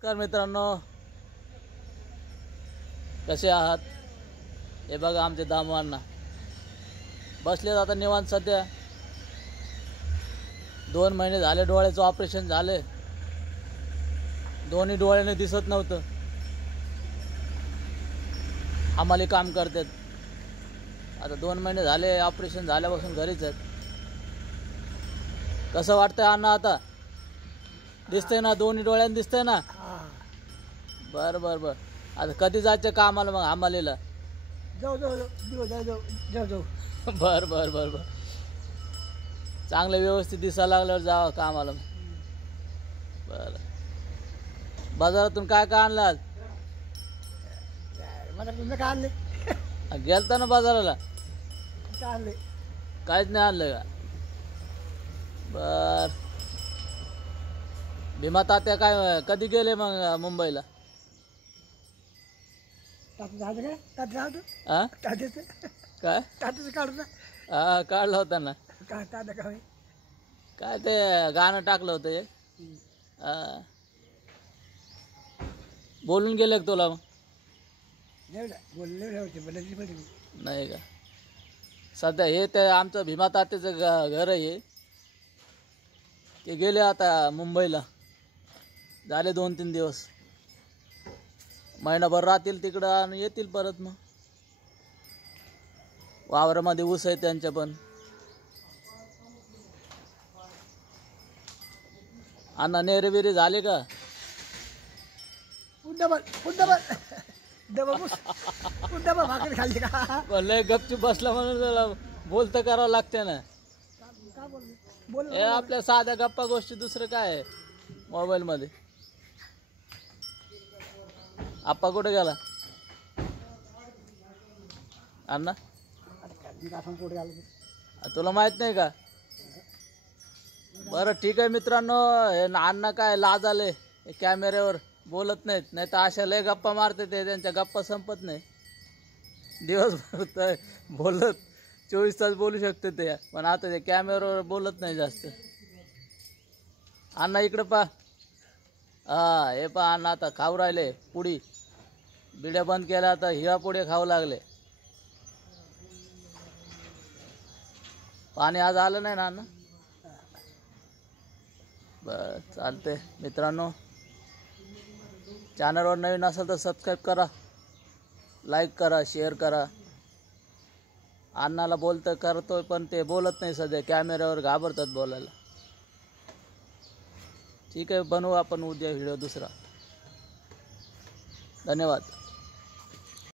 नमस्कार मित्रांनो, कसे आहात? हे बघा आमचे दामू अण्णा बसले आता निवांत. सध्या 2 महिने झाले डोळ्याचं ऑपरेशन झाले. दोन्ही डोळ्याने दिसत नव्हतं. आम्हाला काम करतात. आता 2 महिने झाले ऑपरेशन झाल्यापासून घरीच आहेत. कसं वाटतंय अण्णा आता? दिसतंय ना? दोन्ही डोळ्यांनी दिसतंय ना? बरं बरं बरं. आता कधी जायचं कामाला मग आम्हाला? जाऊ बरं बरं बरं बरं. चांगलं व्यवस्थित दिसायला लागल्यावर जावं कामाला. बरं. बाजारातून काय काय आणलं आज? मला तुम्ही काय आणले? गेलता ना बाजाराला? काय आणले? काहीच नाही आणलं का? बर. भीमा तात्या काय कधी गेले मग मुंबईला? हा? काय काढला होता ना? काय ते गाणं टाकलं होतं एक. बोलून गेले का तुला? मग नाही का? सध्या हे ते आमचं भीमा तात्याचं घर आहे. ते गेले आता मुंबईला. झाले 2-3 दिवस. महिनाभर राहतील तिकडं आणि येतील परत. मग वावरामध्ये ऊस आहे त्यांच्या पण. अण्णा नेरे बिरे झाले का? भाकर खाल्ली का? लय गपचूप बसला म्हणून त्याला बोलतं करावं लागते ना. हे आपल्या साध्या गप्पा गोष्टी, दुसरं काय आहे मोबाईल मध्ये. आप्पा कुठे गेला अण्णा? तुला माहित नाही का? बरं ठीक आहे मित्रांनो. हे अण्णा काय लाज आले, कॅमेऱ्यावर बोलत नाहीत. नाही तर अशा लय गप्पा मारते ते. त्यांच्या गप्पा संपत नाही. दिवसभर बोलत 24 तास बोलू शकते ते, पण आता ते कॅमेऱ्यावर बोलत नाही जास्त. अण्णा इकडे पा. हा हे पा अण्णा आता खाऊ राहिले पुडी. बिड्या बंद केल्या, आता हिरा पुढे खाऊ लागले. पाणी आज आलं नाही ना अण्णा? बरं चालते मित्रांनो. चॅनलवर नवीन असेल तर सबस्क्राईब करा, लाईक करा, शेअर करा. अण्णाला बोलतं करतोय पण ते बोलत नाही सध्या. कॅमेऱ्यावर घाबरतात बोलायला. ठीक आहे, बनवू आपण उद्या व्हिडिओ दुसरा. धन्यवाद.